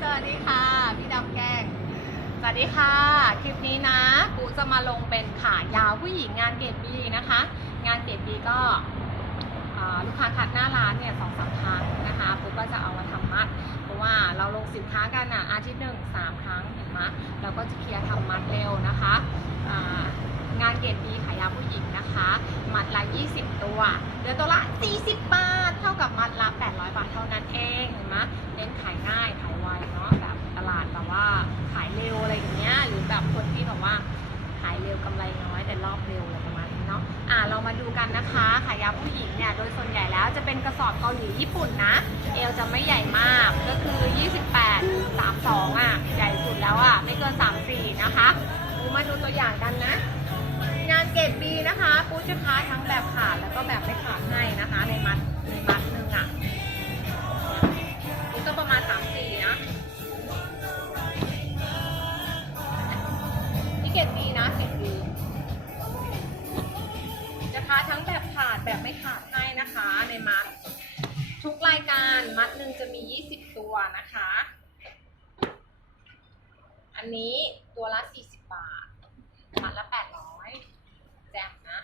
สวัสดีค่ะ พี่ดำแก้งสวัสดีค่ะ คลิปนี้นะกูจะมาลงเป็นขายาวผู้หญิงงานเกรดบีนะคะ งานเกรดบีก็ลูกค้าคัดหน้าร้านเนี่ยสองสามครั้งนะคะปุ๊ก็จะเอามาทำมัด เพราะว่าเราลงสินค้ากันอะอาทิตย์หนึ่งสามครั้งเห็นไหมเราก็จะเคลียร์ทำมัดเร็วนะคะงานเกรดบีขายาวผู้หญิงนะคะ มัดละ 20 ตัวเดือนตัวละ 40 บาทเท่า กับมัดละ800 บาทเท่านั้นเองเห็นไหมเน้นขายง่ายขายไวเนาะแบบตลาดแบบว่าขายเร็วอะไรอย่างเงี้ยหรือแบบคนที่แบบว่าขายเร็วกำไรน้อยแต่รอบเร็วอะไรประมาณนี้เนาะอะเรามาดูกันนะคะขายยาผู้หญิงเนี่ยโดยส่วนใหญ่แล้วจะเป็นกระสอบเกาหลีญี่ปุ่นนะเอวจะไม่ใหญ่มากก็คือ 28 32อะใหญ่สุดแล้วอะไม่เกิน 34 นะคะมาดูตัวอย่างกันนะ งานเกรดบีนะคะปูจะค้าทั้งแบบขาดแล้ว แบบไม่ขาดให้นะคะในมัด ทุกรายการมัดหนึ่งจะมี 20 ตัวนะคะ อันนี้ตัวละ 40 บาท มัดละ 800 แจมนะ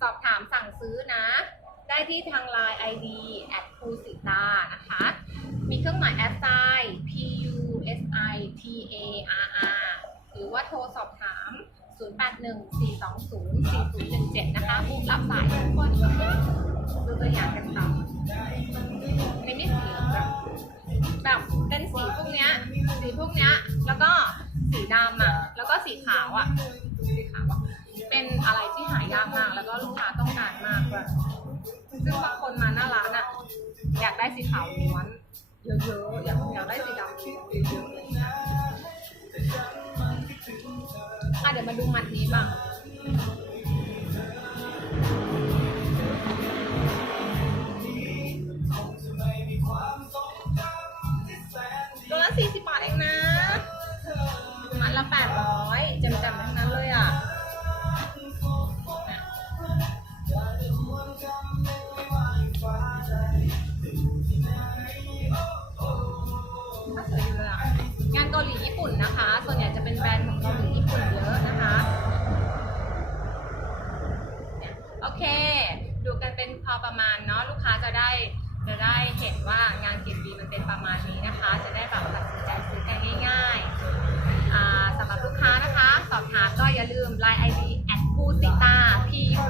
สอบถามสั่งซื้อนะ ได้ที่ทาง Line ID แอดคูสิตานะคะ มีเครื่องหมายแอดไซน์ P U S I T A R R หรือว่าโทรสอบถาม 0814204017 นะคะผู้รับสายทุกคนดูตัวอย่างกันต่อในมิสีแบบแบบเป็นสีพวกเนี้ยสีพวกเนี้ยแล้วก็สีดำอะแล้วก็สีขาวอะสีขาวอะเป็นอะไรที่หายากมาก แล้วก็ลูกค้าต้องการมากด้วยซึ่งบางคนมาหน้าร้านอะอยากได้สีขาวล้วนเยอะๆอยากอยากได้สีดำล้นเยอะ มาดูมัดนี้บ้างตัวละสี่สิบบาทเองนะ มัดละแปดร้อยจำจำทั้งนั้นเลยอะถ้าสวยอยู่เลยอะงานเกาหลีญี่ปุ่นนะคะ ส่วนใหญ่จะเป็นแบรนด์ของเกาหลีญี่ปุ่น ค้าจะได้จะได้เห็นว่างานเก็บดีมันเป็นประมาณนี้นะคะ จะได้แบบตัดสินใจซื้อกันง่ายๆสำหรับลูกค้านะคะ สอบถามก็อย่าลืมไลน์ไอดีแอดพูสิต้า P U